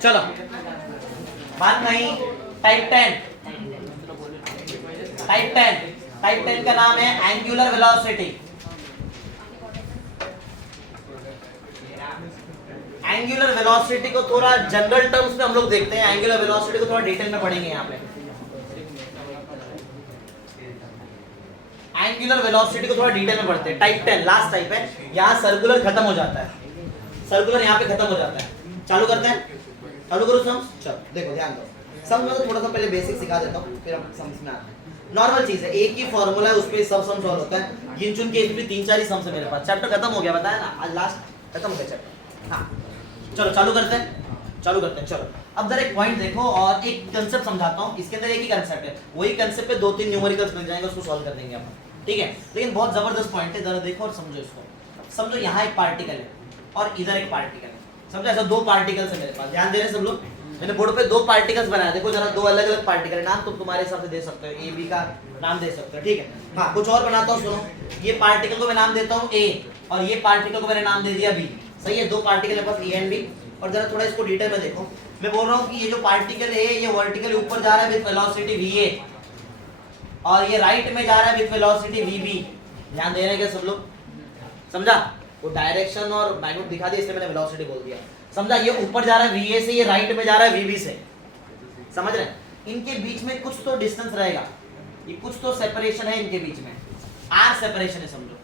चलो मान नहीं टाइप 10 का नाम है एंगुलर वेलोसिटी। एंगुलर वेलोसिटी को थोड़ा जनरल टर्म्स में हम लोग देखते हैं, एंगुलर वेलोसिटी को थोड़ा डिटेल में पढ़ेंगे यहाँ पे। एंगुलर वेलोसिटी को थोड़ा डिटेल में पढ़ते हैं। टाइप 10 लास्ट टाइप है, यहाँ सर्कुलर खत्म हो जाता है, सर्कुलर यहाँ पे खत्म हो जाता है। चालू करते हैं, चालू करो सम्स। चलो देखो ध्यान दो, सम में तो थोड़ा सा पहले बेसिक सिखा देता हूँ, फिर हम सम्स में आते हैं। नॉर्मल चीज है, एक ही फॉर्मूला है, उस पे सब सम सॉल्व होता है। गिन चुन के इसमें 3-4 ही सम्स है मेरे पास। चैप्टर खत्म हो गया, बताया ना, आज लास्ट खत्म हो गया चैप्टर। हाँ चलो चालू करते हैं, चालू करते हैं। चलो अब जरा एक पॉइंट देखो और एक कंसेप्ट समझाता हूँ। इसके अंदर एक ही कंसेप्ट है, वही कंसेप्ट पे 2-3 न्यूमेरिकल्स मिल जाएंगे, उसको सॉल्व कर देंगे अपन, ठीक है। लेकिन बहुत जबरदस्त पॉइंट है, जरा देखो और समझो इसको। समझो यहाँ एक पार्टिकल है और इधर एक पार्टिकल है, समझो ऐसा 2 पार्टिकल्स है मेरे पास। ध्यान दे रहे हैं सब लोग, मैंने बोर्ड पे 2 पार्टिकल्स बनाया, देखो जरा 2 अलग अलग पार्टिकल। नाम तुम तुम्हारे हिसाब से दे सकते हो, ए बी का नाम दे सकते हो, ठीक है। हाँ कुछ और बनाता हूँ, सुनो। ये पार्टिकल को मैं नाम देता हूँ ए और ये पार्टिकल को मैंने नाम दे दिया बी, सही है। 2 पार्टिकल मेरे पास ए एंड बी। और जरा थोड़ा इसको डिटेल में देखो, मैं बोल रहा हूँ कि ये जो पार्टिकल है ये वर्टिकली ऊपर जा रहा है विद वेलोसिटी va और ये राइट में जा रहा है विद वेलोसिटी vb। ध्यान दे रहे हैं क्या सब लोग? समझा? वो डायरेक्शन और मैग्नीट्यूड दिखा दिया, इसलिए मैंने वेलोसिटी बोल दिया। समझा? ये ऊपर जा रहा है va से, ये राइट में जा रहा है vb से। समझ रहे हैं? इनके बीच में कुछ तो डिस्टेंस रहेगा, ये कुछ तो सेपरेशन है इनके बीच में, r सेपरेशन है, समझो।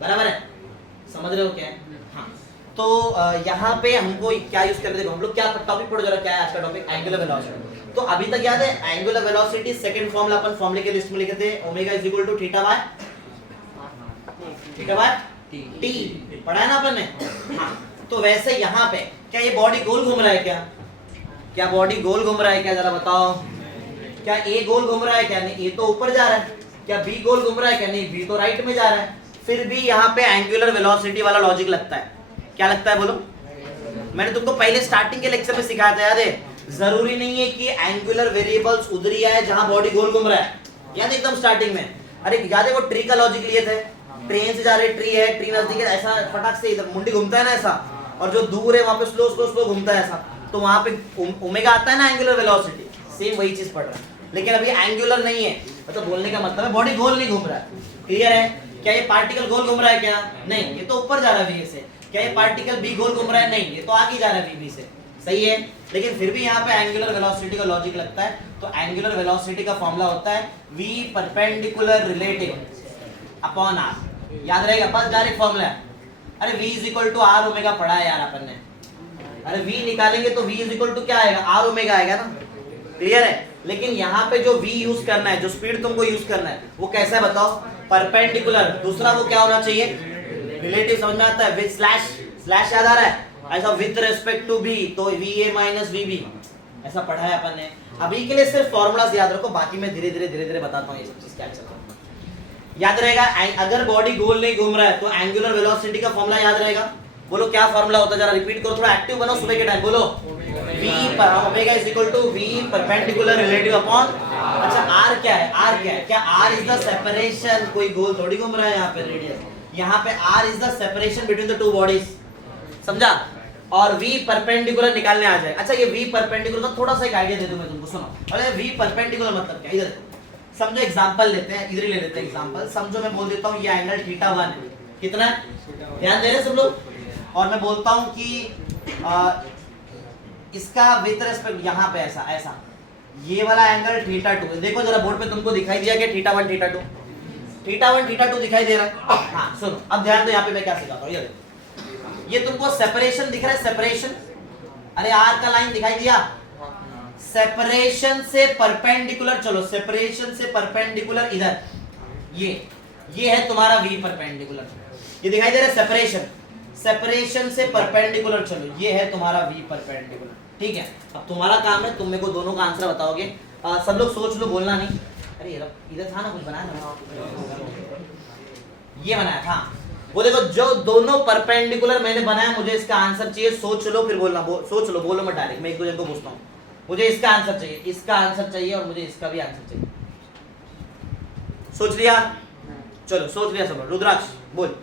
बराबर है? समझ रहे हो क्या है? हाँ तो यहाँ पे हमको क्या यूज कर रहे थे, हम लोग क्या टॉपिक पढ़ो जरा, क्या है आज का टॉपिक? Angular velocity. तो अभी तक याद है एंगुलर वेलोसिटी सेकंड फॉर्मूला अपन फॉर्मूले के लिस्ट में लिखे थे, omega is equal to theta by T, पढ़ा है ना अपन ने? हाँ तो वैसे यहाँ पे क्या ये बॉडी गोल घूम रहा है क्या? क्या बॉडी गोल घूम रहा है क्या? जरा बताओ, क्या ए गोल घूम रहा है क्या? नहीं, ए तो ऊपर जा रहा है। क्या बी गोल घूम रहा है क्या? नहीं, बी तो राइट में जा रहा है। फिर भी यहाँ पे एंगुलर वेलोसिटी वाला लॉजिक लगता है। क्या लगता है बोलो? मैंने तुमको पहले स्टार्टिंग के लेक्चर में सिखाया था, याद है? जरूरी नहीं है कि एंगुलर वेरिएबल्स उधर ही आए जहां बॉडी गोल घूम रहा है, याद है? एकदम स्टार्टिंग में, अरे याद है वो ट्री का लॉजिक लिए थे? ट्रेन से जा रहे, ट्री है, ट्री नजदीक है, ऐसा फटाक से इधर मुंडी घूमता है ना ऐसा, और जो दूर है वहां पे स्लो स्लो स्लो घूमता है ऐसा, तो वहां पे ओमेगा आता है ना, एंगुलर वेलोसिटी। सेम वही चीज पढ़ रहा है, लेकिन अभी एंगुलर नहीं है, मतलब बोलने का मतलब है बॉडी गोल नहीं घूम रहा है। क्लियर है? क्या ये पार्टिकल गोल घूम रहा है क्या? नहीं, ये तो ऊपर जा रहा है वी से। क्या ये पार्टिकल बी गोल घूम रहा है? नहीं, ये तो आगे जा रहा है वी से, सही है। लेकिन फिर भी यहाँ पे एंगुलर वेलोसिटी का लॉजिक लगता है। तो एंगुलर वेलोसिटी का फॉर्मूला होता है v perpendicular relative upon r। याद रहेगा? बस डायरेक्ट फॉर्मूला है। अरे v is equal to r omega पढ़ा है यार अपन ने। अरे v निकालेंगे तो v इज इक्वल टू क्या आएगा? r ओमेगा आएगा ना। क्लियर है? लेकिन यहाँ पे जो v यूज करना है, जो स्पीड तुमको यूज करना है, वो कैसा है बताओ? परपेंडिकुलर। दूसरा वो क्या होना चाहिए? रिलेटिव। समझ में आता है? विद स्लैश, स्लैश याद आ रहा है? ऐसा विद रिस्पेक्ट टू b, तो va माइनस vb, ऐसा पढ़ा है अपन ने। अभी के लिए सिर्फ फॉर्मूलास याद रखो, बाकी मैं धीरे धीरे बताता हूँ ये सब चीज क्या चल रहा है। याद रहेगा? अगर बॉडी गोल नहीं घूम रहा है तो एंगुलर वेलोसिटी का फॉर्मूला याद रहेगा? बोलो क्या फॉर्मूला होता है? जरा रिपीट करो, थोड़ा एक्टिव बनो सुबह के टाइम। बोलो v omega is equal to v perpendicular relative upon, अच्छा r क्या है? r क्या है? क्या r इज द सेपरेशन? कोई गोल थोड़ी घूम रहा है यहाँ पे, रेडियस। यहाँ पे r is the separation between the two bodies, समझा? और v परपेंडिकुलर निकालने आ जाए। अच्छा ये v परपेंडिकुलर का थोड़ा सा एक आइडिया दे दूं मैं तुमको, सुनो। अरे v परपेंडिकुलर मतलब क्या? इधर समझो, एग्जांपल लेते हैं, इधर ही ले लेते हैं एग्जांपल। समझो मैं बोल देता हूँ ये एंगल थीटा 1 है, कितना है? ध्यान दे रहे हैं सब लोग? और मैं बोलता हूँ कि इसका विद रिस्पेक्ट यहाँ पे ऐसा ऐसा, ये वाला एंगल थीटा 2। देखो जरा बोर्ड पे तुमको दिखाई दिया क्या? थीटा 1 थीटा 2, थीटा 1 थीटा 2 दिखाई दे रहा है? हाँ सुनो, अब ध्यान दो, यहाँ पे मैं क्या सिखाता हूँ। ये देखो, ये तुमको सेपरेशन दिख रहा है? सेपरेशन, अरे आर का लाइन दिखाई दिया? सेपरेशन से परपेंडिकुलर, चलो सेपरेशन से परपेंडिकुलर इधर, ये है तुम्हारा v परपेंडिकुलर। ये दिखाई दे रहा है सेपरेशन, सेपरेशन से परपेंडिकुलर, चलो ये है तुम्हारा v परपेंडिकुलर। ठीक है, अब तुम्हारा काम है, तुम मेरे को दोनों का आंसर बताओगे। सब लोग सोच लो, बोलना नहीं। अरे इधर था ना कुछ बनाया ना, ये बनाया था। वो देखो, जो दोनों परपेंडिकुलर मैंने बनाया, मुझे इसका आंसर चाहिए। सोच लो फिर बोलना, सोच लो, बोलो मत डायरेक्ट। मैं एक दो जन को पूछता हूँ, मुझे इसका आंसर चाहिए, इसका आंसर चाहिए, और मुझे इसका भी आंसर चाहिए। सोच लिया? चलो सोच लिया सब। रुद्राक्ष बोल,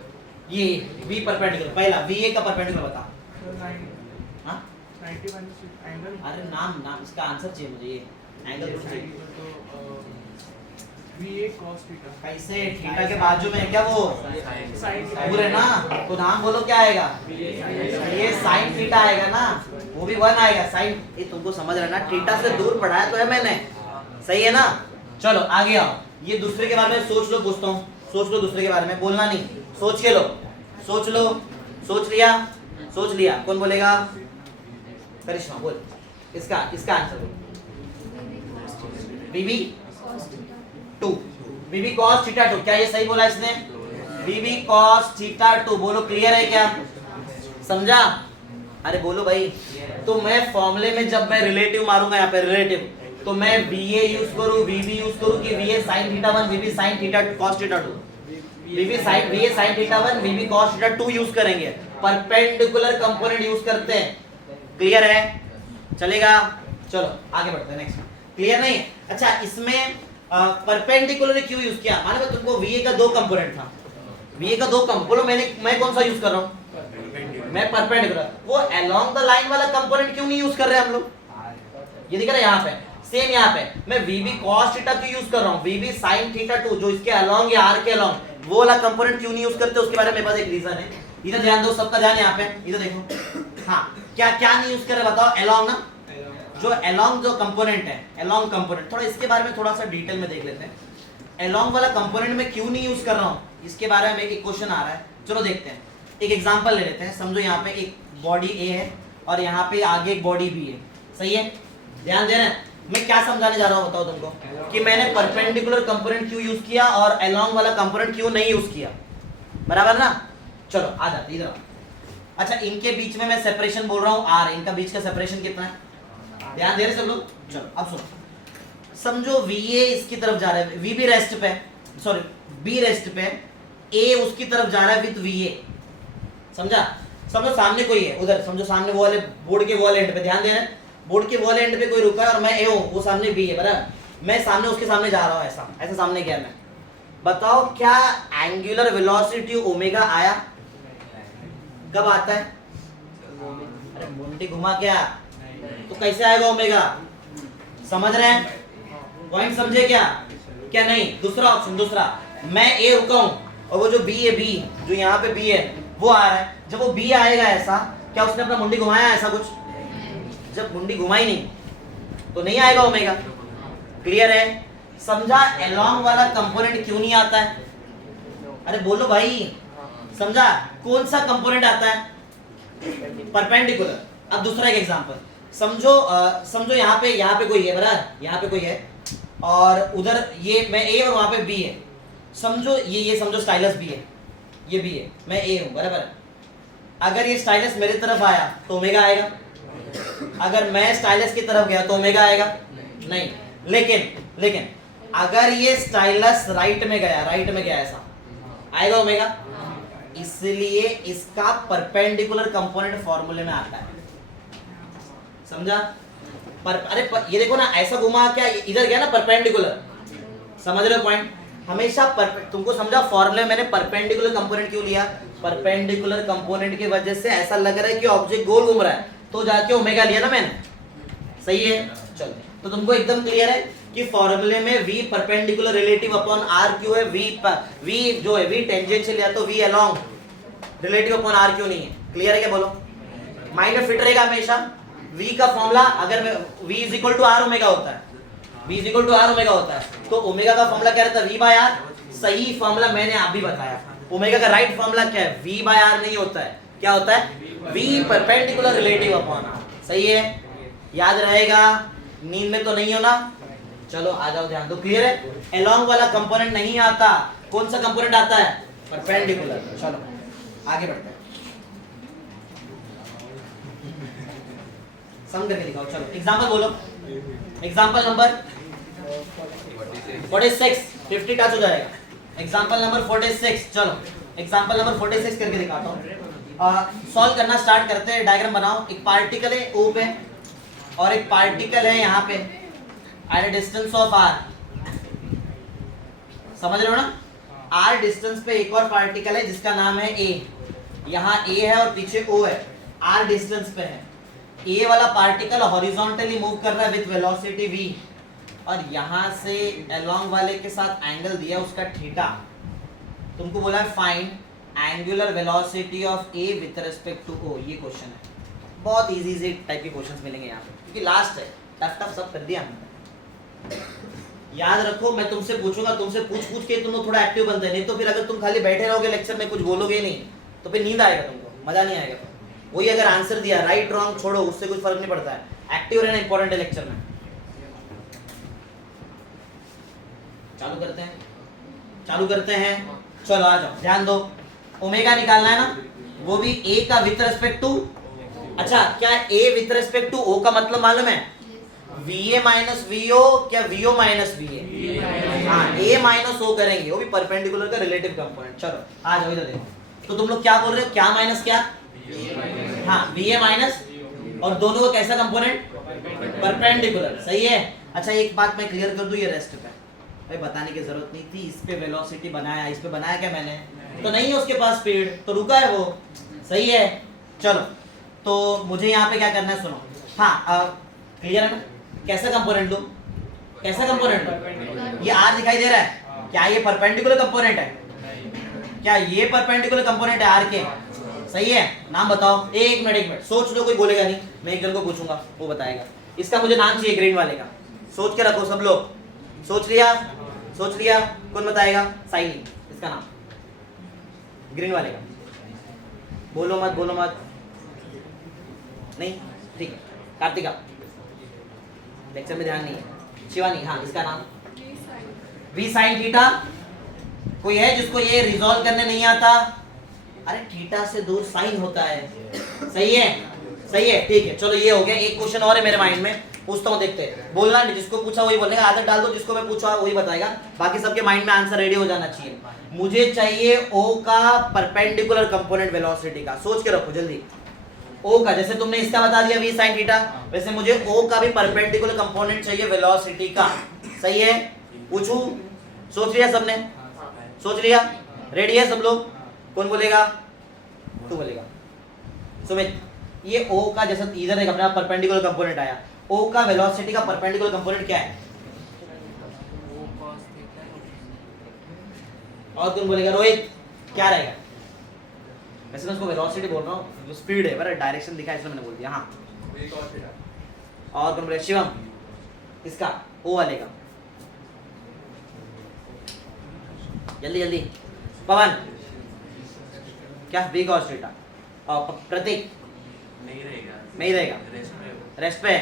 ये v परपेंडिकुलर, पहला va का परपेंडिकुलर बता। हाँ 90 माइनस एंगल। अरे नाम इसका आंसर चाहिए मुझे, ये एंगल कौन चाहिए? तो VA cos थीटा। कैसे? थीटा के बाजू में है क्या वो? साइन दूर है ना, तो नाम बोलो क्या आएगा? ये साइन थीटा आएगा ना, वो भी 1 आएगा साइन। ये तुमको समझ रहा है ना, थीटा से दूर पढ़ाया तो है मैंने, सही है ना? चलो आगे आओ, ये दूसरे के बारे में सोच लो, पूछता हूँ, सोच लो दूसरे के बारे में, बोलना नहीं, सोच के लो, सोच लो, सोच लिया, सोच लिया, कौन बोलेगा? करिश्मा बोल, इसका आंसर बोल। बीबी 2, बीबी cos थीटा 2, क्या ये सही बोला इसने? बीबी cos थीटा 2, बोलो क्लियर है क्या? समझा? अरे बोलो भाई। तो मैं फॉर्मूले में जब मैं रिलेटिव मारूंगा यहाँ पे रिलेटिव, तो मैं VA यूज करूँ, VB यूज करूँ कि VA sin theta 1, VB sin theta cos theta 2? VA sin theta 1, VB cos theta 2 use करेंगे, परपेंडिकुलर कंपोनेंट यूज करते हैं। क्लियर है? चलेगा? चलो आगे बढ़ते हैं, नेक्स्ट। क्लियर नहीं? अच्छा, इसमें परपेंडिकुलर क्यों यूज किया? माने मैं तुमको VA का 2 कंपोनेंट था, VA का 2 कंपोनेंट, मैं कौन सा यूज कर रहा हूँ? मैं परपेंडिकुलर। वो अलोंग द लाइन वाला कंपोनेंट क्यों नहीं यूज कर रहे हम लोग? ये दिख रहा है यहाँ पे, सेम यहाँ पे मैं VB cos थीटा क्यों यूज कर रहा हूँ? VB sin थीटा 2 जो इसके अलोंग या आर के अलोंग, वो वाला कंपोनेंट क्यों नहीं यूज करते? उसके बारे में मेरे पास एक रीजन है। इधर ध्यान दो, सबका ध्यान यहाँ पे, इधर देखो। हाँ, क्या नहीं यूज कर रहे बताओ? अलोंग ना, जो अलोंग जो कंपोनेंट है, अलोंग कंपोनेंट, थोड़ा इसके बारे में थोड़ा सा डिटेल में देख लेते हैं। अलोंग वाला कंपोनेंट में क्यों नहीं यूज कर रहा हूँ, इसके बारे में एक क्वेश्चन आ रहा है, चलो देखते हैं। एक एग्जांपल ले लेते हैं। समझो यहाँ पे एक बॉडी ए है और यहाँ पे आगे एक बॉडी बी है, सही है? ध्यान दे रहे हैं? मैं क्या समझाने जा रहा हूँ बताओ तुमको, कि मैंने परपेंडिकुलर कंपोनेंट क्यों यूज किया और अलोंग वाला कंपोनेंट क्यों नहीं यूज किया, बराबर ना? चलो आ जाते इधर। अच्छा, इनके बीच में मैं सेपरेशन बोल रहा हूँ R, इनका बीच का सेपरेशन कितना है? ध्यान दे रहे सब लोग? चलो अब सुनो, समझो VA इसकी तरफ जा रहा है, VB रेस्ट पे, सॉरी B रेस्ट पे, A उसकी तरफ जा रहा है विद VA, समझा? समझो सामने कोई है उधर, समझो सामने वो वाले बोर्ड के वॉल एंड पे, ध्यान दे रहे हैं? बोर्ड के वॉल एंड पे कोई रुका है और मैं A हूँ, वो सामने B है, बराबर? मैं सामने उसके सामने जा रहा हूँ, ऐसा सामने गया मैं। बताओ क्या एंगुलर वेलोसिटी ओमेगा आया? कब आता है? अरे मुंडी घुमा क्या, तो कैसे आएगा ओमेगा? समझ रहे हैं? पॉइंट समझे क्या? क्या नहीं? दूसरा ऑप्शन, दूसरा, मैं A रुका हूं और वो जो B है, B जो यहाँ पे B है वो आ रहा है। जब वो B आएगा ऐसा, क्या उसने अपना मुंडी घुमाया ऐसा कुछ? जब मुंडी घुमाई नहीं तो नहीं आएगा ओमेगा। क्लियर है? समझा? अलोंग वाला कंपोनेंट क्यों नहीं आता है? अरे बोलो भाई, समझा? कौन सा कंपोनेंट आता है? परपेंडिकुलर। अब दूसरा एक एग्जांपल समझो यहाँ पे कोई है, बराबर? यहाँ पे कोई है और उधर ये मैं A और वहां पे B है। समझो ये समझो स्टाइलस B है, ये B है, मैं A हूँ, बराबर? अगर ये स्टाइलस मेरी तरफ आया तो ओमेगा आएगा, अगर मैं स्टाइलस की तरफ गया तो ओमेगा आएगा नहीं। लेकिन अगर ये स्टाइलस राइट में गया ऐसा, आएगा ओमेगा? इसलिए इसका परपेंडिकुलर कंपोनेंट फॉर्मूले में आता है, समझा? ये देखो ना, ऐसा घुमा क्या, इधर गया ना परपेंडिकुलर, समझ रहे हो पॉइंट? हमेशा तुमको समझा फॉर्मूले मैंने परपेंडिकुलर कंपोनेंट क्यों लिया? परपेंडिकुलर कंपोनेंट की वजह से ऐसा लग रहा है कि ऑब्जेक्ट गोल घूम रहा है, तो जाके ओमेगा लिया ना मैंने, सही है? चलो, तो तुमको एकदम क्लियर है कि फॉर्मूले में V perpendicular relative upon R क्यों है? V जो है V टेंजेंशियल या तो V along relative upon R क्यों नहीं है? क्लियर है क्या? बोलो, माइंड में फिट रहेगा हमेशा। V का फॉर्मूला अगर V is equal to R omega होता है, V is equal to R omega होता है, तो ओमेगा का फॉर्मूला क्या रहता है? V by R। सही फॉर्मूला मैंने आप भी बताया। ओमेगा का राइट फॉर्मूला क्या है? V बाय R नहीं होता है, क्या होता है? V perpendicular relative upon R। सही है? याद रहेगा? नींद में तो नहीं हो ना? चलो आ जाओ, ध्यान दो। क्लियर है? अलोंग वाला कंपोनेंट नहीं आता, कौन सा कंपोनेंट आता है? परपेंडिकुलर। चलो आगे बढ़ते हैं, सम करके दिखाओ। चलो एग्जांपल बोलो, एग्जांपल नंबर 46, 50 टच हो जाएगा। एग्जांपल नंबर 46, चलो एग्जांपल नंबर 46 करके दिखाता हूँ। सॉल्व करना स्टार्ट करते हैं। डायग्राम बनाओ। एक पार्टिकल है O पे और एक पार्टिकल है यहाँ पे एट डिस्टेंस ऑफ R, समझ रहे हो ना? R डिस्टेंस पे एक और पार्टिकल है जिसका नाम है A। यहाँ A है और पीछे O है, R डिस्टेंस पे है। ए वाला पार्टिकल हॉरिजॉन्टली मूव कर रहा है विथ वेलोसिटी v, और यहां से अलोंग वाले के साथ एंगल दिया उसका थीटा। तुमको बोला है find angular velocity of A with respect to O. ये क्वेश्चन है, बहुत इजी टाइप के क्वेश्चंस मिलेंगे यहाँ पे, क्योंकि लास्ट है, टफ टफ सब कर दिया हमने। याद रखो, मैं तुमसे पूछूंगा, तुमसे पूछ के तुम लोग थोड़ा एक्टिव बनते हैं, नहीं तो फिर अगर तुम खाली बैठे रहोगे लेक्चर में कुछ बोलोगे नहीं तो फिर नींद आएगा तुमको, मजा नहीं आएगा। वही अगर आंसर दिया, राइट रॉन्ग छोड़ो, उससे कुछ फर्क नहीं पड़ता है, एक्टिव रहना इंपॉर्टेंट है लेक्चर में। चालू करते हैं, चलो आ जाओ, ध्यान दो। ओमेगा निकालना है ना, वो भी ए का विथ रिस्पेक्ट टू, अच्छा क्या ए विथ रिस्पेक्ट टू ओ का मतलब मालूम है? VA माइनस VO, क्या VO माइनस VA? हाँ, A माइनस O करेंगे, वो भी परपेंडिकुलर का रिलेटिव कंपोनेंट। चलो आ जाओ इधर देखो, तो तुम लोग क्या बोल रहे हो, क्या माइनस क्या? हाँ, VA माइनस, और दोनों का कैसा कंपोनेंट? परपेंडिकुलर, सही है। अच्छा एक बात मैं क्लियर कर दूं, ये रेस्ट पे भाई बताने की जरूरत नहीं थी, इस पे वेलोसिटी बनाया, इस पे बनाया क्या मैंने? तो नहीं है उसके पास स्पीड, तो रुका है वो, सही है। चलो तो मुझे यहाँ पे क्या करना है, सुनो। हाँ क्लियर है ना, कैसा कंपोनेंट लूं? कैसा कंपोनेंट लूं? ये आर दिखाई दे रहा है, क्या ये परपेंडिकुलर कंपोनेंट है? क्या ये परपेंडिकुलर कंपोनेंट है आर के? सही है, नाम बताओ। एक मिनट सोच लो, कोई बोलेगा नहीं, मैं एक जन को पूछूंगा वो बताएगा। इसका मुझे नाम चाहिए ग्रीन वाले का, सोच के रखो सब लोग। सोच लिया? कौन बताएगा? साइनी, इसका नाम ग्रीन वाले का। बोलो मत नहीं, ठीक है। कार्तिका, लेक्चर में ध्यान नहीं है। शिवानी, हाँ इसका नाम v sin थीटा। कोई है जिसको ये रिजॉल्व करने नहीं आता? अरे थीटा से दूर साइन होता है, सही है, ठीक है। चलो ये हो गया, एक क्वेश्चन और है मेरे माइंड में, पूछता हूँ, देखते हैं। बोलना नहीं, जिसको पूछा वही बोलेगा, आदत डाल दो, जिसको मैं पूछा वही बताएगा, बाकी सबके माइंड में आंसर रेडी हो जाना चाहिए। मुझे चाहिए O का परपेंडिकुलर कंपोनेंट वेलोसिटी का, सोच के रखो जल्दी। O का, जैसे तुमने इसका बता दिया v sin थीटा, वैसे मुझे O का भी परपेंडिकुलर कंपोनेंट चाहिए वेलोसिटी का, सही है। पूछूं? सोच लिया सबने? सोच लिया? रेडी है सब लोग? कौन बोलेगा? तू बोलेगा। सुमित, ये O का, जैसे इधर एक अपना परपेंडिकुलर कंपोनेंट आया, O का वेलोसिटी का परपेंडिकुलर कंपोनेंट क्या है? और कौन बोलेगा? रोहित, क्या रहेगा? वैसे मैं उसको वेलोसिटी बोल रहा हूँ, जो स्पीड है, पर डायरेक्शन दिखा इसलिए मैंने बोल दिया। हाँ, और कौन बोलेगा? शिवम, इसका O वाले का, जल्दी। पवन, क्या? v cos theta. और प्रतीक, नहीं रहेगा, रेस्ट पे।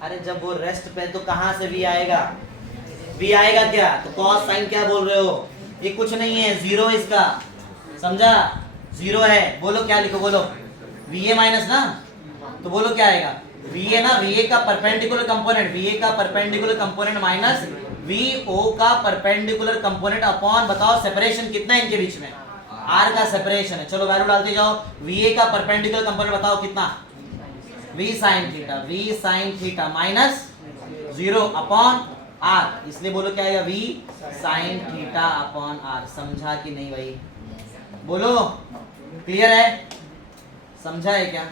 अरे जब वो रेस्ट पे तो कहाँ से v आएगा? v आएगा क्या? तो cos sin क्या बोल रहे हो? ये कुछ नहीं है, जीरो इसका, समझा? जीरो है। बोलो क्या लिखो, बोलो VA माइनस ना, तो बोलो क्या आएगा? VA ना, VA का परपेंडिकुलर कंपोनेंट, VA का परपेंडिकुलर कंपोनेंट माइनस VO का परपेंडिकुलर कंपोनेंट अपॉन, बताओ सेपरेशन कितना है इनके बीच में? R का सेपरेशन है। चलो वैल्यू डालते जाओ। VA का परपेंडिकुलर कंपोनेंट बताओ कितना? v sin theta minus 0 upon R, इसलिए बोलो क्या आएगा? v sin theta upon R। समझा कि नहीं भाई? बोलो, क्लियर है? समझा है क्या?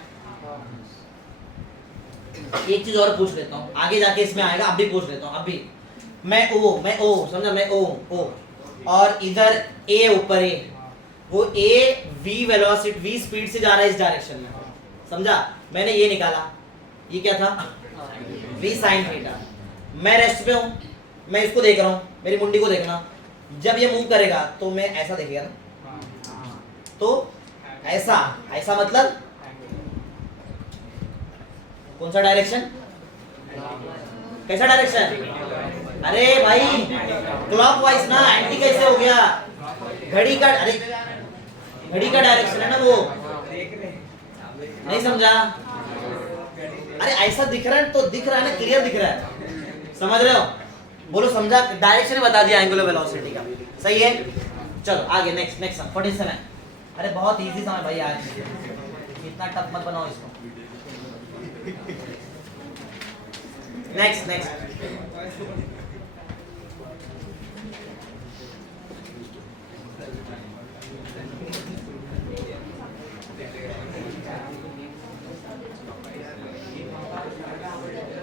एक चीज और पूछ लेता हूँ, आगे जाके इसमें आएगा, अब भी पूछ लेता हूँ। अभी मैं O, समझा? मैं O और इधर A ऊपर है, वो A v velocity, v speed से जा रहा है इस डायरेक्शन में, समझा? मैंने ये निकाला, ये क्या था? v sin theta. मैं रेस्ट पे हूँ, मैं इसको देख रहा हूँ, मेरी मुंडी को देखना, जब ये मूव करेगा तो मैं ऐसा देखेगा ना, तो ऐसा मतलब कौन सा डायरेक्शन? कैसा डायरेक्शन? अरे भाई क्लॉकवाइज ना, एंटी कैसे हो गया? घड़ी का, अरे घड़ी का डायरेक्शन है ना वो, नहीं समझा? अरे ऐसा दिख रहा है तो दिख रहा है ना, क्लियर दिख रहा है, समझ रहे हो? बोलो समझा? डायरेक्शन बता दिया एंगुलर वेलोसिटी का, सही है। चलो आगे, नेक्स्ट 47। अरे बहुत इजी समय भाई, आज इतना टफ मत बनाओ इसको। नेक्स्ट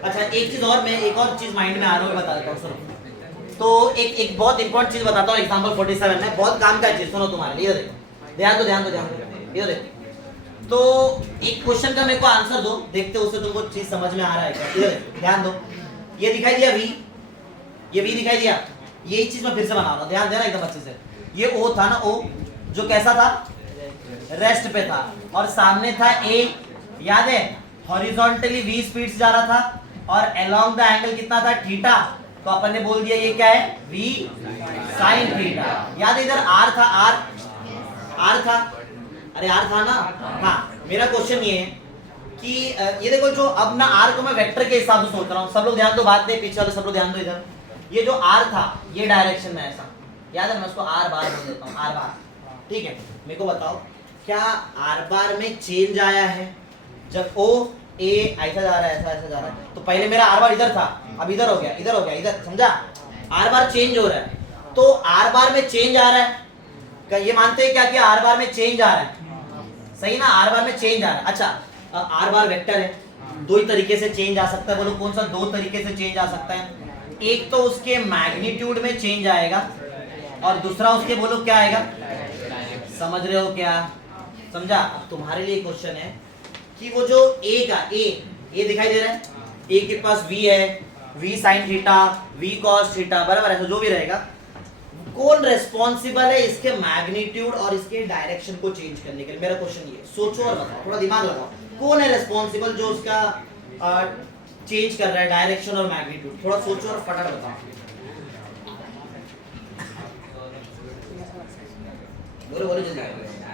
अच्छा एक चीज और, मैं एक और चीज माइंड में आ रहा है बता देता हूँ, सुनो। तो एक बहुत इंपॉर्टेंट चीज बताता हूँ, एग्जांपल 47 में बहुत काम का चीज, सुनो तुम्हारे लिए, देखो ध्यान दो, इधर देखो। तो एक क्वेश्चन का मेरे को आंसर दो, देखते हो उससे तुमको चीज समझ में आ रहा है क्या। इधर देखो, ध्यान दो, ये दिखाई दिया V, ये V दिखाई दिया, यही चीज मैं फिर से बना रहा हूँ, ध्यान देना एकदम अच्छे से। ये O था ना, O जो कैसा था, रेस्ट पे था, और सामने था A, याद है, हॉरिजॉन्टली V स्पीड से जा रहा था, और अलोंग द एंगल कितना था, थीटा, तो अपन ने बोल दिया ये क्या है, V sin थीटा। याद है इधर R था, R था, अरे R था ना। हाँ, मेरा क्वेश्चन ये है कि ये देखो, जो अब ना R को मैं वेक्टर के हिसाब से सोच रहा हूँ, सब लोग ध्यान दो, बात नहीं पीछे वाले सब लोग ध्यान दो इधर। ये जो R था, ये डायरेक्शन में ऐसा, याद है, मैं उसको R बार बोल देता हूँ, R बार, ठीक है। मेरे को बताओ क्या R बार में चेंज आया है, जब O A ऐसा जा रहा है, ऐसा जा रहा है, तो पहले मेरा R बार इधर था, अब इधर हो गया, इधर, समझा, R बार चेंज हो रहा है, तो R बार में चेंज आ रहा है, क्या ये मानते हैं क्या कि R बार में चेंज आ रहा है, सही ना, R बार में चेंज आ रहा है। अच्छा, R बार वेक्टर है, दो ही तरीके से चेंज आ सकता है, बोलो कौन सा दो तरीके से चेंज आ सकता है, एक तो उसके मैग्नीट्यूड में चेंज आएगा, और दूसरा उसके बोलो क्या आएगा, समझ रहे हो क्या, समझा। अब तुम्हारे लिए क्वेश्चन है कि वो जो A का A दिखाई दे रहा है, A के पास V है, V sin theta, V cos theta, बराबर है, तो जो भी रहेगा, कौन रेस्पॉन्सिबल है इसके मैग्नीट्यूड और इसके डायरेक्शन को चेंज करने के लिए। मेरा क्वेश्चन ये, सोचो और बताओ, थोड़ा दिमाग लगाओ, कौन है रेस्पॉन्सिबल जो उसका चेंज कर रहा है डायरेक्शन और मैग्नीट्यूड, थोड़ा सोचो और फटाफट बताओ। बोलो जल्दी,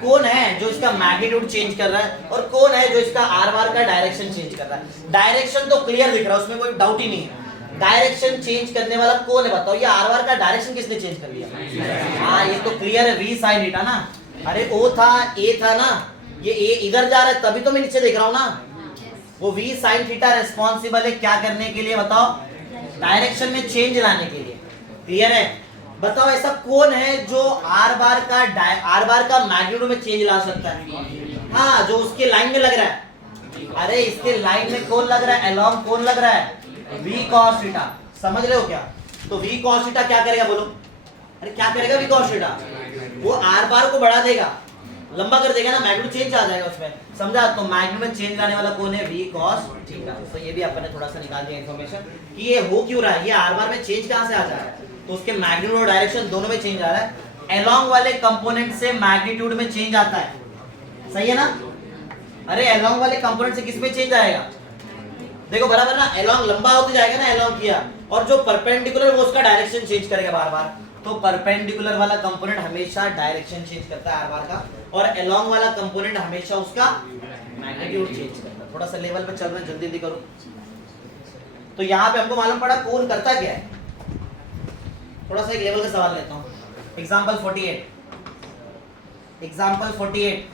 कौन है जो इसका मैग्नीट्यूड चेंज कर रहा है, और कौन है जो इसका आर बार का डायरेक्शन चेंज कर रहा है। डायरेक्शन तो क्लियर दिख रहा है, उसमें कोई डाउट ही नहीं है, डायरेक्शन चेंज करने वाला कौन है बताओ। ये आर बार का डायरेक्शन किसने चेंज कर दिया, हाँ ये तो क्लियर है, V sin थीटा ना। अरे O था, A था ना, ये A इधर जा रहा है, तभी तो मैं नीचे देख रहा हूँ ना। वो V sin थीटा रेस्पॉन्सिबल है क्या करने के लिए बताओ, डायरेक्शन में चेंज लाने के लिए, क्लियर है। बताओ ऐसा कौन है जो आर बार का मैग्नीट्यूड में चेंज ला सकता है, हाँ जो उसके लाइन में लग रहा है। अरे इसके लाइन में कौन लग रहा है, अलोंग कौन लग रहा है, V cos थीटा, समझ रहे हो क्या। तो V cos थीटा क्या करेगा बोलो, अरे क्या करेगा V cos थीटा, वो आर बार को बढ़ा देगा, लंबा कर देगा ना, मैग्नीट्यूड चेंज आ जाएगा उसमें, समझा। तो मैग्नीट्यूड में चेंज लाने वाला कौन है, V cos थीटा। तो ये भी अपन ने थोड़ा सा निकाल दिया इंफॉर्मेशन कि ये हो क्यों रहा है, ये आर बार में चेंज कहां से आ जा रहा है, तो उसके मैग्नीट्यूड और डायरेक्शन दोनों में चेंज आ रहा है। अलोंग वाले कंपोनेंट से मैग्नीट्यूड में चेंज आता है, सही है ना। अरे अलोंग वाले कंपोनेंट से किस में चेंज आएगा, देखो बराबर ना, अलोंग लंबा होते जाएगा ना, अलोंग किया, और जो परपेंडिकुलर वो उसका डायरेक्शन चेंज करेगा बार बार। तो परपेंडिकुलर वाला कंपोनेंट हमेशा डायरेक्शन चेंज करता है आर बार का, और अलोंग वाला कंपोनेंट हमेशा उसका मैग्नीट्यूड चेंज करता है। थोड़ा सा लेवल पे चल रहे हैं, जल्दी जल्दी करो। तो यहाँ पे हमको मालूम पड़ा कौन करता क्या है। थोड़ा सा एक लेवल का सवाल लेता हूँ, एग्जाम्पल 48, एग्जाम्पल 48,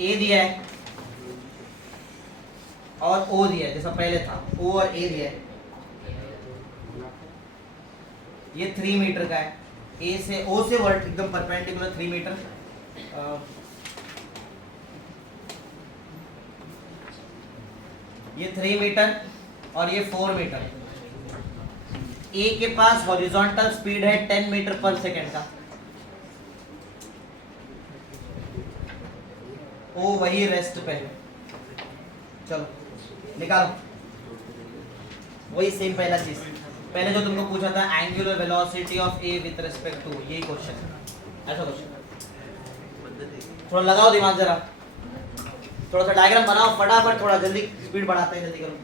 A दिया है और O दिया है, जैसा पहले था O और A दिया है, ये 3 मीटर का है, A से O से वर्ट एकदम परपेंडिकुलर 3 मीटर, ये 3 मीटर और ये 4 मीटर। A के पास हॉरिजॉन्टल स्पीड है 10 मीटर पर सेकेंड का, O वही रेस्ट पे है, चलो निकालो वही सेम पहला चीज, पहले जो तुमको पूछा था angular velocity of A with respect to, यही क्वेश्चन, ऐसा क्वेश्चन। थोड़ा लगाओ दिमाग जरा, थोड़ा सा डायग्राम बनाओ फटाफट, थोड़ा जल्दी स्पीड बढ़ाते हैं, जल्दी करो।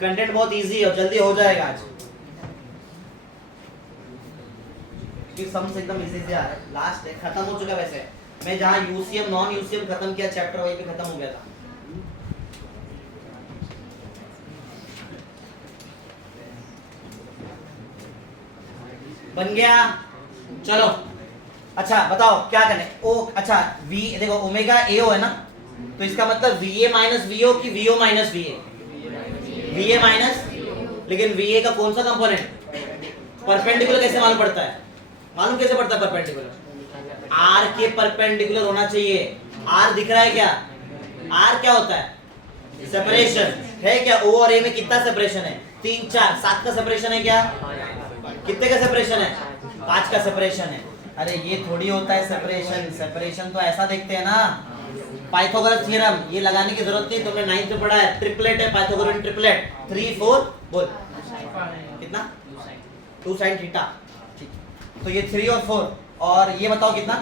कंटेंट बहुत इजी है और जल्दी हो जाएगा आज, क्योंकि सम्स एकदम इजी से आ रहा है, लास्ट है, खत्म हो चुका। वैसे मैं जहाँ यूसीएम नॉन यूसीएम खत्म किया चैप्टर, वहीं पे खत्म हो गया था। बन गया, चलो अच्छा बताओ क्या करने। ओ अच्छा V देखो ओमेगा AO है ना, तो इसका मतलब VA माइनस VO की VO minus VA, VA minus, लेकिन VA का कौन सा कंपोनेंट, परपेंडिकुलर कैसे मालूम पड़ता है, मालूम कैसे पड़ता है परपेंडिकुलर, आर के परपेंडिकुलर होना चाहिए। आर दिख रहा है क्या? आर क्या होता है? सेपरेशन है क्या? ओ और ए में कितना सेपरेशन है? 3 4 7 का सेपरेशन है क्या? कितने का सेपरेशन है? 5 का सेपरेशन है। अरे ये थोड़ी होता है सेपरेशन। सेपरेशन तो ऐसा देखते हैं ना, पाइथागोरस थ्योरम, ये लगाने की जरूरत नहीं, तुमने 9th में पढ़ा है। ट्रिपलेट है पाइथागोरस ट्रिपलेट, 3 4 बोल कितना? 2 sin थीटा। ठीक, तो ये 3 और 4, और ये बताओ कितना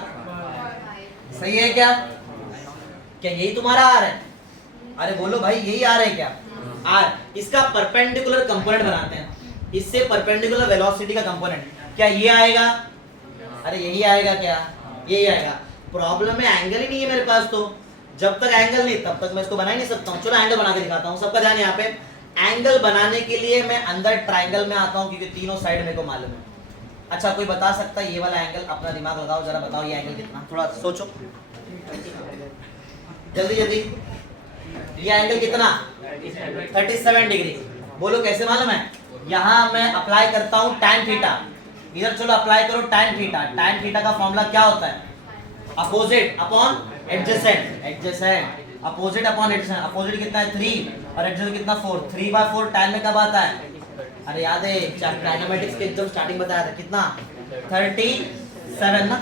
सही है क्या? क्या यही तुम्हारा आर है? अरे बोलो भाई, यही आर है क्या? आर, इसका परपेंडिकुलर कंपोनेंट बनाते हैं, इससे परपेंडिकुलर वेलोसिटी का कंपोनेंट क्या ये आएगा? अरे यही आएगा क्या? यही आएगा। प्रॉब्लम में एंगल ही नहीं है मेरे पास, तो जब तक एंगल नहीं तब तक मैं इसको बना ही नहीं सकता हूँ। चलो एंगल बना के दिखाता हूँ। सबका ध्यान यहाँ पे, एंगल बनाने के लिए मैं अंदर ट्राइंगल में आता हूँ क्योंकि तीनों साइड मेरे को मालूम है। अच्छा, कोई बता सकता है ये वाला एंगल? अपना दिमाग लगाओ जरा, बताओ ये एंगल कितना, थोड़ा सोचो जल्दी जल्दी। ये एंगल कितना? 37 डिग्री। बोलो कैसे मालूम है? यहाँ मैं अप्लाई करता हूँ tan थीटा, इधर चलो अप्लाई करो tan थीटा। tan थीटा का फॉर्मूला क्या होता है? Opposite upon adjacent. Adjacent opposite upon adjacent. Opposite कितना है? 3 और एडजेसेंट कितना? 4। 3/4 tan में कब आता है? अरे याद है, ट्राइगोनोमेट्रिक्स के एकदम स्टार्टिंग बताया था। कितना? 37 ना,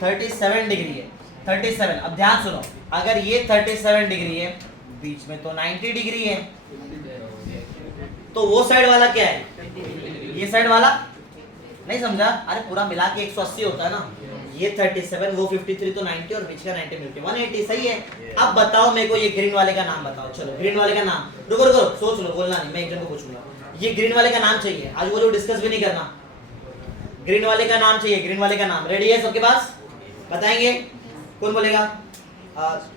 37 डिग्री है। 37। अब ध्यान सुनो, अगर ये 37 डिग्री है, बीच में तो 90 डिग्री है, तो वो साइड वाला क्या है? ये साइड वाला नहीं समझा? अरे पूरा मिला के 180 होता है ना। ये 37, वो 53, तो 90 और बीच का 90 मिलके 180। सही है। अब बताओ मेरे को ये ग्रीन वाले का नाम बताओ। चलो ग्रीन वाले का नाम, रुको रुको सोच लो, बोलना नहीं, मैं एक जन को पूछूंगा। ये ग्रीन वाले का नाम चाहिए, आज वो जो डिस्कस भी नहीं करना। ग्रीन वाले का नाम चाहिए, ग्रीन वाले का नाम। रेडी है सबके पास? बताएंगे? कौन बोलेगा?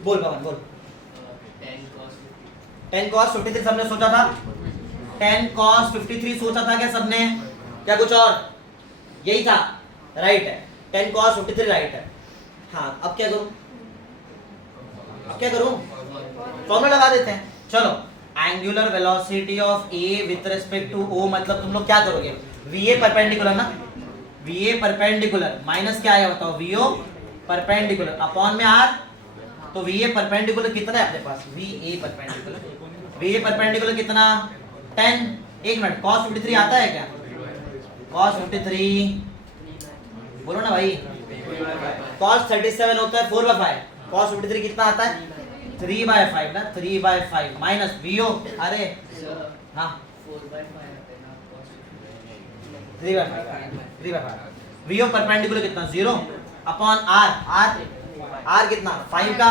बोल पवन बोल। 10 cos 53 सबने सोचा था? 10 cos 53 सोचा था क्या सबने? क्या कुछ और? यही था, राइट है। 10 cos 53 राइट है। हाँ, अब क्या करूं? अब क्या करूं? फॉर्मूला लगा देते हैं। चलो, angular velocity of A with respect to O, मतलब तुम लोग क्या करोगे? वीए परपेंडिकुलर ना, वीए परपेंडिकुलर माइनस क्या आया बताओ? वीओ परपेंडिकुलर अपॉन में आर, तो वीए परपेंडिकुलर कितना है अपने पास? वीए परपेंडिकुलर, वीए परपेंडिकुलर कितना? 10। एक मिनट, cos 53 आता है क्या? cos 53 बोलो ना भाई। cos 37 होता है 4/5, cos 53 कितना आता है? 3/5 ना, 3/5 माइनस वीओ। अरे हाँ 3/5 वीओ परपेंडिकुलर कितना? 0 अपॉन आर। आर कितना? 5 का।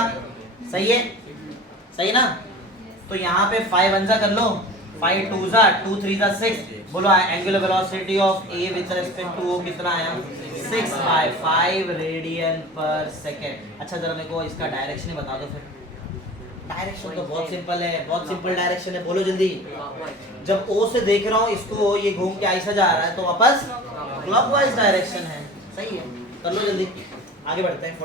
सही है, सही ना? तो यहाँ पे 5 1 कर लो, 5 2 2 3 6। बोलो angular velocity of A with respect to O कितना आया? 6/5 रेडियन पर सेकेंड। अच्छा जरा मेरे को इसका डायरेक्शन ही बता दो फिर। डायरेक्शन तो बहुत सिंपल है, बहुत सिंपल डायरेक्शन है, बोलो जल्दी। जब ओ से देख रहा हूँ इसको, ये घूम के ऐसा जा रहा है, तो वापस क्लॉकवाइज डायरेक्शन है। सही है, कर लो जल्दी, आगे बढ़ते हैं।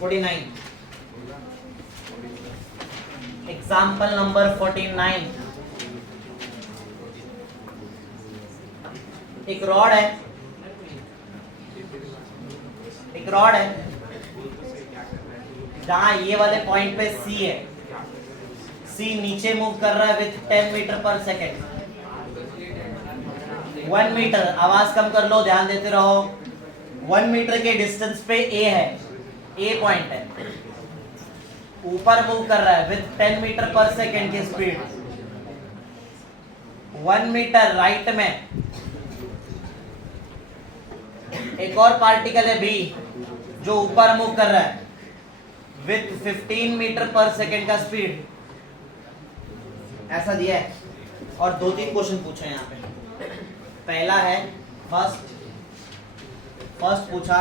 49 एग्जाम्पल नंबर 49। एक रॉड है, एक रॉड है जहां ये वाले पॉइंट पे सी है। सी नीचे मूव कर रहा है विथ 10 मीटर पर सेकेंड। 1 मीटर, आवाज कम कर लो, ध्यान देते रहो। 1 मीटर के डिस्टेंस पे ए है, ए पॉइंट है, ऊपर मूव कर रहा है विथ 10 मीटर पर सेकेंड की स्पीड। 1 मीटर राइट में एक और पार्टिकल है बी जो ऊपर मूव कर रहा है विथ 15 मीटर पर सेकेंड का स्पीड। ऐसा दिया है और 2-3 क्वेश्चन पूछे हैं यहाँ पे। पहला है फर्स्ट पूछा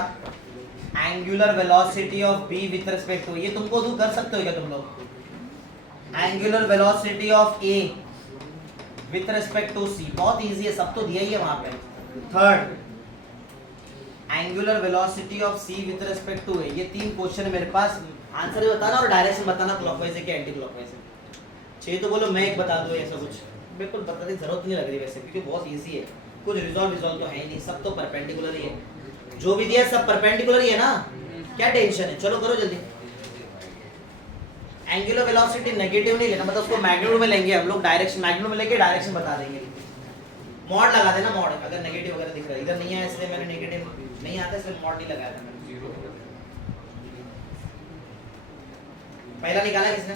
angular velocity of B with respect to, ये तुमको तो कर सकते हो क्या तुम लोग? Angular velocity of A with respect to C, बहुत इजी है, सब तो दिया ही है वहां पे। Third angular velocity of C with respect to A, ये 3 क्वेश्चन मेरे पास। आंसर बताना और डायरेक्शन बताना, क्लॉकवाइज है कि एंटी क्लॉकवाइज है। चाहिए तो बोलो, मैं एक बता दूं ऐसा कुछ। बिल्कुल बताने की जरूरत नहीं लग रही वैसे, क्योंकि बहुत इजी है, कुछ रिजॉल्व तो है ही नहीं, सब तो परपेंडिकुलर ही है, जो भी दिया सब परपेंडिकुलर ही है ना, क्या टेंशन है। चलो करो जल्दी। एंगुलर वेलोसिटी नेगेटिव नहीं लेना, मतलब उसको मैग्नीट्यूड में लेंगे हम लोग, डायरेक्शन मैग्नीट्यूड में लेके डायरेक्शन बता देंगे। मॉड लगा देना, मॉड, अगर नेगेटिव वगैरह दिख रहा है, इधर नहीं है इसलिए मैंने नेगेटिव नहीं आता इसलिए मॉड नहीं लगाया था मैंने। पहला निकाला किसने?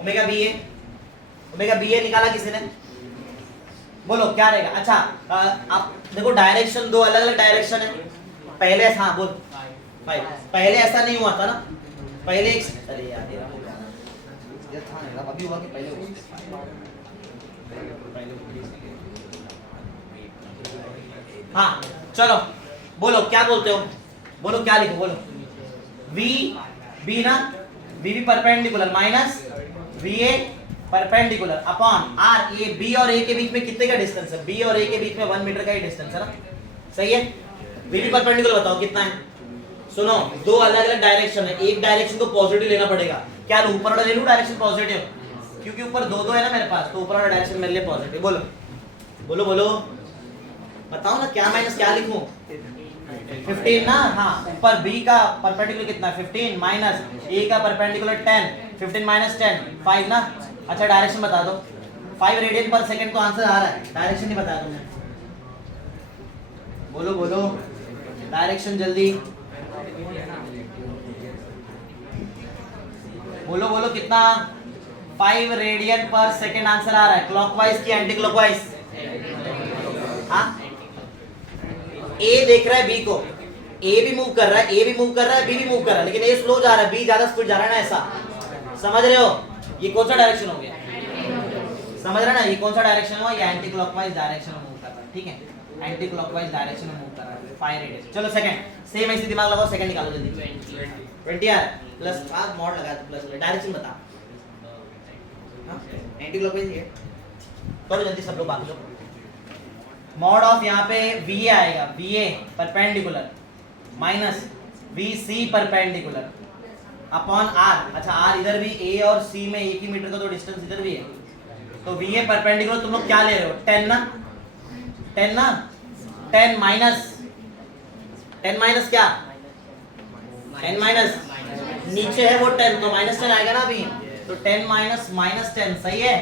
ओमेगा बी ए, ओमेगा बी ए निकाला किसी ने? बोलो क्या रहेगा? अच्छा आप देखो डायरेक्शन दो अलग अलग डायरेक्शन है, पहले हाँ बोल भाई, पहले ऐसा नहीं हुआ था ना, पहले एक, अरे यार ये था ना, अभी हुआ कि पहले हुआ? हाँ चलो बोलो क्या बोलते हो, बोलो क्या लिखो, बोलो वी बी ना, V B perpendicular minus V A perpendicular upon R, ये बी और ए के बीच में कितने का डिस्टेंस है? बी और ए के बीच में 1 मीटर का ही डिस्टेंस है ना, सही है। वी बी परपेंडिकुलर बताओ कितना है? सुनो दो अलग अलग डायरेक्शन है, एक डायरेक्शन को पॉजिटिव लेना पड़ेगा, क्या लूं? ऊपर वाला ले लूं डायरेक्शन पॉजिटिव, क्योंकि ऊपर दो दो है ना मेरे पास, तो ऊपर वाला डायरेक्शन मेरे लिए पॉजिटिव। बोलो बोलो बोलो बताओ ना, क्या माइनस क्या लिखूं? 15 ना, हाँ ऊपर b का परपेंडिकुलर कितना? 15 माइनस a का परपेंडिकुलर 10, 15 माइनस 10 5 ना। अच्छा डायरेक्शन बता दो, 5 रेडियन पर सेकंड तो आंसर आ रहा है, डायरेक्शन नहीं बताया तुमने, बोलो बोलो डायरेक्शन जल्दी बोलो बोलो कितना? 5 रेडियन पर सेकंड आंसर आ रहा है, क्लॉकवाइज की एंटी क्लॉकवाइज? हाँ ए देख रहा है बी को, ए भी मूव कर रहा है, ए भी मूव कर रहा है, बी भी मूव कर रहा है, लेकिन ए स्लो जा रहा है, बी ज्यादा स्पीड जा रहा है ना, ऐसा समझ रहे हो? ये कौन सा डायरेक्शन हो गया? समझ रहे ना, ये कौन सा डायरेक्शन हुआ? ये एंटी क्लॉकवाइज डायरेक्शन में मूव कर रहा है, ठीक है, एंटी क्लॉकवाइज डायरेक्शन में मूव कर रहा है 5 रेडियन। चलो सेकंड, सेम ऐसे दिमाग लगाओ, सेकंड निकालो जल्दी। 20 यार प्लस आज मॉड लगा तो प्लस डायरेक्शन बता, हां एंटी क्लॉकवाइज है, करो जल्दी सब लोग, बाकी लोग। मॉड ऑफ यहाँ पे VA आएगा, VA perpendicular minus VC perpendicular upon R। अच्छा R इधर भी A और C में एक ही मीटर का तो डिस्टेंस इधर भी है, तो VA परपेंडिकुलर तुम लोग क्या ले रहे हो? 10 ना, 10 ना, 10 माइनस, 10 माइनस क्या? 10 माइनस नीचे है वो 10, तो माइनस 10 आएगा ना अभी, तो 10 माइनस माइनस 10 सही है।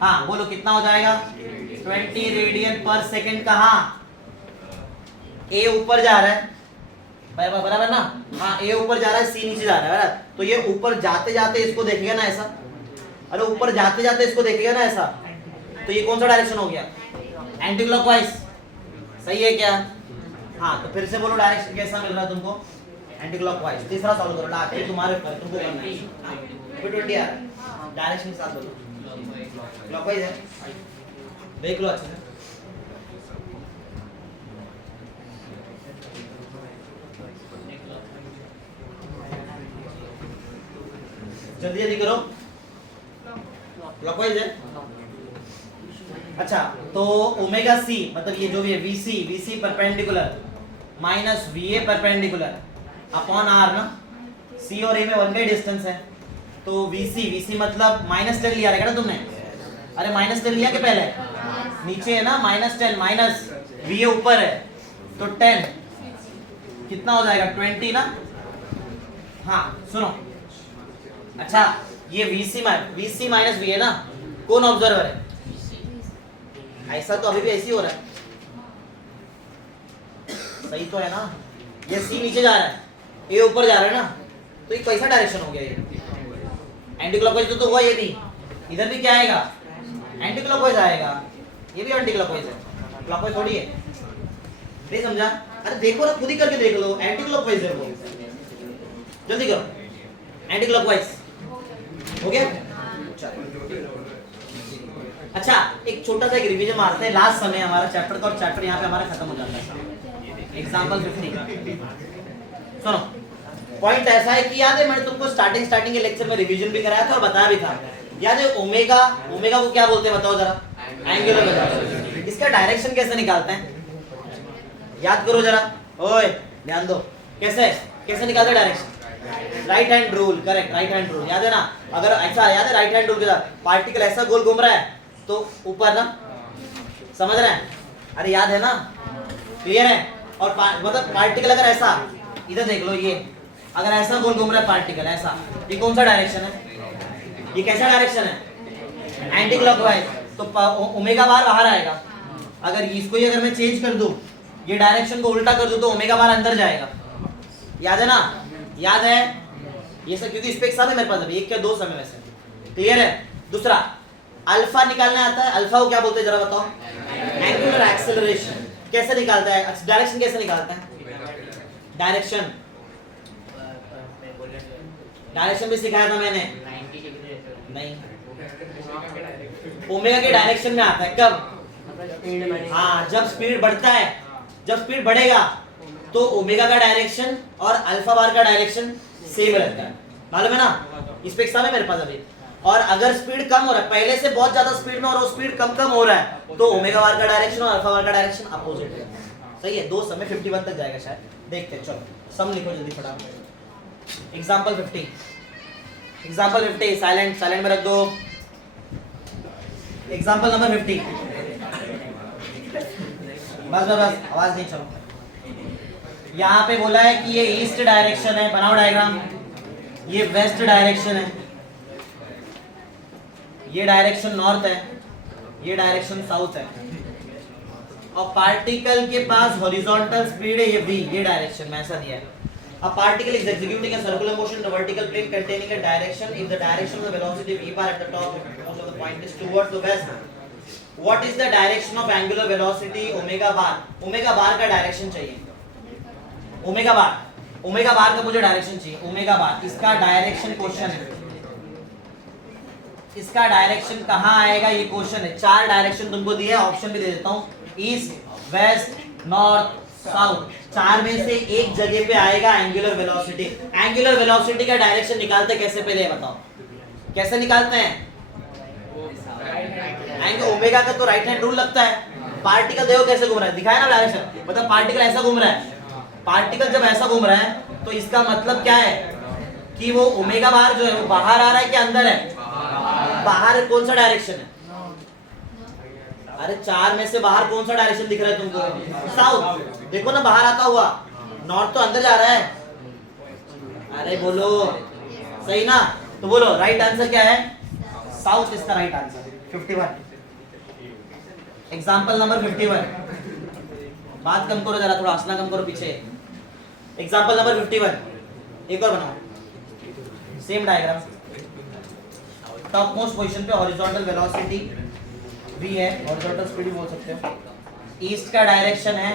हाँ बोलो कितना हो जाएगा? 20 रेडियन पर सेकंड। कहाँ? ए ऊपर जा रहा है बराबर ना, हाँ ए ऊपर जा रहा है, सी नीचे जा रहा है बराबर, तो ये ऊपर जाते जाते इसको देखेगा ना ऐसा, अरे ऊपर जाते जाते इसको देखेगा ना ऐसा, तो ये कौन सा डायरेक्शन हो गया? एंटी क्लॉकवाइज, सही है क्या? हाँ तो फिर से बोलो डायरेक्शन कैसा मिल रहा है तुमको? Anti clockwise. तीसरा सॉल्व करो, लास्ट तुम्हारे ऊपर, तुमको करना है। 20 यार डायरेक्शन के साथ बोलो, क्लॉकवाइज है, देख लो अच्छे से। जल्दी जल्दी करो, क्लॉकवाइज है। अच्छा तो ओमेगा सी मतलब ये जो भी है VC perpendicular minus VA perpendicular upon R ना, C और A में 1 का डिस्टेंस है, तो VC मतलब माइनस 10 लिया रहेगा ना तुमने? अरे माइनस 10 लिया के पहले नीचे है ना -10 माइनस VA ऊपर है, तो 10 कितना हो जाएगा? 20 ना। हाँ सुनो, अच्छा ये VC माइनस VA ना, कौन ऑब्जर्वर है? ऐसा तो अभी भी ऐसे ही हो रहा है, सही तो है ना? ये C नीचे जा रहा है, A ऊपर जा रहा है ना, तो ये कैसा डायरेक्शन हो गया? ये एंटी क्लॉकवाइज तो हुआ, ये भी इधर भी क्या आएगा? एंटी क्लॉकवाइज आएगा, ये भी एंटी क्लॉकवाइज है, क्लॉकवाइज थोड़ी है, नहीं समझा? अरे देखो ना, खुद ही करके देख लो, एंटी क्लॉकवाइज है वो, जल्दी करो, एंटी क्लॉकवाइज हो गया। अच्छा एक छोटा सा एक रिवीजन मारते हैं, लास्ट समय हमारा चैप्टर का, और चैप्टर यहाँ पे हमारा खत्म हो जाता है। एग्जांपल 50 का सुनो, पॉइंट ऐसा है कि याद है मैंने तुमको स्टार्टिंग के लेक्चर में रिवीजन भी कराया था और बताया भी था, याद है ओमेगा को क्या बोलते हैं बताओ जरा? Angular velocity. इसका डायरेक्शन कैसे निकालते हैं? याद करो जरा, ओए ध्यान दो, कैसे निकालते हैं direction? Right hand rule, correct, right hand rule याद है ना? अगर ऐसा याद है राइट हैंड रूल के साथ पार्टिकल ऐसा गोल घूम रहा है तो ऊपर ना, समझ रहे हैं? अरे याद है ना, क्लियर है? और मतलब पार्टिकल अगर ऐसा, इधर देख लो, ये अगर ऐसा गोल घूम रहा है पार्टिकल ऐसा, ये कौन सा डायरेक्शन है? ये कैसा डायरेक्शन है? Anti clockwise. तो ओमेगा बार बाहर आएगा। अगर इसको ही अगर मैं चेंज कर दूं, ये डायरेक्शन को उल्टा कर दूं, तो ओमेगा बार अंदर जाएगा। याद है ना? याद है ये सब, क्योंकि इस पे एक सम है मेरे पास, अभी एक या दो सम है वैसे। क्लियर है? दूसरा, अल्फा निकालना आता है। अल्फा को क्या बोलते हैं जरा बताओ? Angular acceleration. कैसे निकालता है? डायरेक्शन कैसे निकालता है? डायरेक्शन भी सिखाया था मैंने। नहीं, ओमेगा के डायरेक्शन में आता है। कब? हाँ, जब स्पीड बढ़ता है। जब स्पीड बढ़ेगा तो ओमेगा का डायरेक्शन और अल्फा बार का डायरेक्शन सेम रहता है। मालूम है ना? इस पे एक सम है मेरे पास अभी। और अगर स्पीड कम हो रहा है, पहले से बहुत ज्यादा स्पीड में और वो स्पीड कम कम हो रहा है, तो ओमेगा बार का डायरेक्शन और अल्फा बार का डायरेक्शन अपोजिट है। सही है? दो सम में 51 तक जाएगा शायद। देखते हैं, चलो सम लिखो जल्दी फटाफट। एग्जांपल 50, एग्जांपल 50 साइलेंट में रख दो। Example number 50। बस आवाज नहीं, चलो। यहाँ पे बोला है कि ये ईस्ट डायरेक्शन है, बनाओ डायग्राम। ये वेस्ट डायरेक्शन है, ये डायरेक्शन नॉर्थ है, ये डायरेक्शन साउथ है, और पार्टिकल के पास हॉरिजॉन्टल स्पीड है ये v, ये डायरेक्शन में ऐसा दिया है। A particle is executing a circular motion in the vertical plane containing a direction if the direction of the velocity v bar at the top of the point is towards the west. What is the direction of angular velocity omega bar? Omega bar का direction चाहिए। Omega बार का मुझे direction चाहिए। Omega बार, इसका direction question है। इसका direction कहाँ आएगा ये क्वेश्चन है। चार डायरेक्शन तुमको दिए, ऑप्शन भी दे देता हूँ, ईस्ट, वेस्ट, नॉर्थ, साउथ। चार में से एक जगह पे आएगा एंगुलर वेलोसिटी। एंगुलर वेलोसिटी का डायरेक्शन निकालते कैसे, पहले बताओ कैसे निकालते हैं? ओमेगा का तो राइट हैंड रूल लगता है। पार्टिकल देखो कैसे घूम रहा है, दिखाया ना डायरेक्शन। मतलब पार्टिकल ऐसा घूम रहा है। पार्टिकल जब ऐसा घूम रहा है तो इसका मतलब क्या है कि वो ओमेगा बार जो है वो बाहर आ रहा है कि अंदर है? बाहर। कौन सा डायरेक्शन है? अरे चार में से बाहर कौन सा डायरेक्शन दिख रहा है तुमको? साउथ। देखो ना बाहर आता हुआ। नॉर्थ तो अंदर जा रहा है। अरे बोलो, सही ना? तो बोलो राइट आंसर क्या है? साउथ इसका राइट आंसर। 51, example number 51। बात कम करो जरा, थोड़ा हंसना कम करो पीछे। एग्जाम्पल नंबर 51 एक और बनाओ, same diagram. Top most position पे हॉरिजॉन्टल वेलोसिटी v है, हॉरिजॉन्टल स्पीड भी बोल सकते हो। ईस्ट का डायरेक्शन है,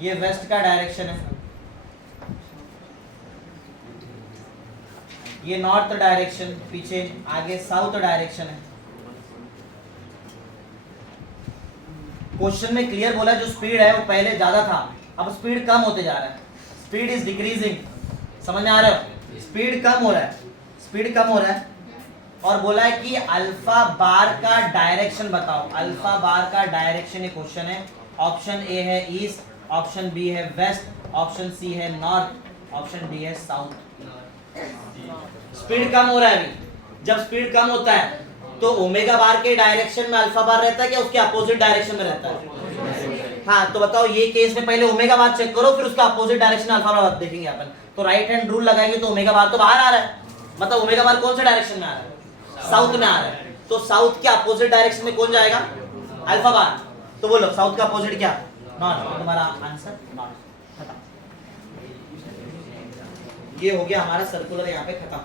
ये वेस्ट का डायरेक्शन है, ये नॉर्थ डायरेक्शन, पीछे आगे साउथ डायरेक्शन है। क्वेश्चन में क्लियर बोला जो स्पीड है वो पहले ज्यादा था, अब स्पीड कम होते जा रहा है। Speed is decreasing. समझ में आ रहा है? स्पीड कम हो रहा है, स्पीड कम हो रहा है। और बोला है कि अल्फा बार का डायरेक्शन बताओ। अल्फा बार का डायरेक्शन ये क्वेश्चन है। ऑप्शन ए है ईस्ट, ऑप्शन बी है वेस्ट, ऑप्शन सी है नॉर्थ, ऑप्शन डी है साउथ। स्पीड कम हो रहा है अभी। जब स्पीड कम होता है तो ओमेगा बार के डायरेक्शन में अल्फा बार रहता है क्या उसके अपोजिट डायरेक्शन में रहता है? हाँ, तो बताओ ये केस में पहले ओमेगा बार चेक करो, फिर उसका अपोजिट डायरेक्शन अल्फा बार देखेंगे अपन। तो राइट हैंड रूल लगाएंगे तो ओमेगा बार तो बाहर आ रहा है, मतलब ओमेगा बार कौन से डायरेक्शन में आ रहा है? साउथ में आ रहा है। तो साउथ के अपोजिट डायरेक्शन में कौन जाएगा? Alpha bar. तो बोलो साउथ का अपोजिट क्या? नॉर्थ। तुम्हारा आंसर नॉर्थ। खत्म। ये हो गया हमारा सर्कुलर यहाँ पे खत्म।